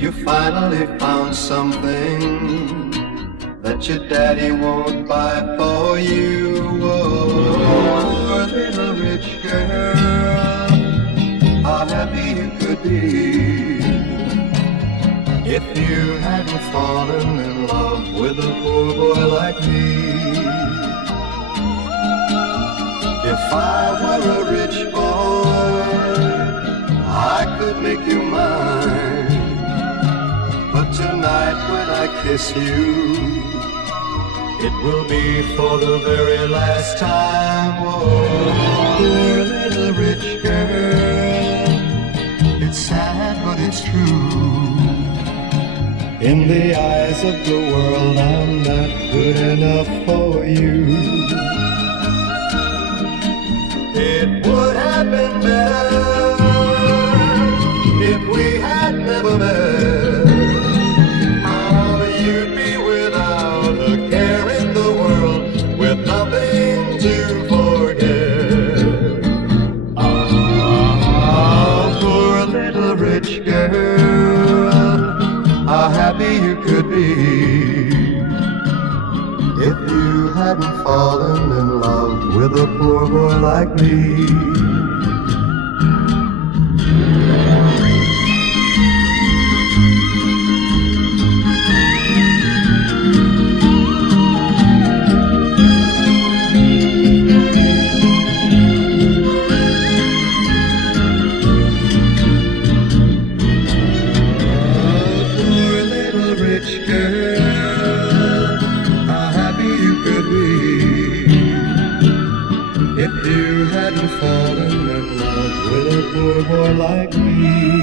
You finally found something that your daddy won't buy for you. Oh, little rich girl, how happy you could be if you hadn't fallen in love with a poor boy like me. If I were a rich boy, I could make you mine. But tonight when I kiss you, it will be for the very last time. Oh, poor little rich girl, it's sad but it's true. In the eyes of the world, I'm not good enough for you. It would have been better if we had never met. How you'd be without a care in the world, with nothing to forget. Ah, poor little rich girl, how happy you could be if you hadn't fallen in love with a poor boy like me. If you hadn't fallen in love with a poor boy like me.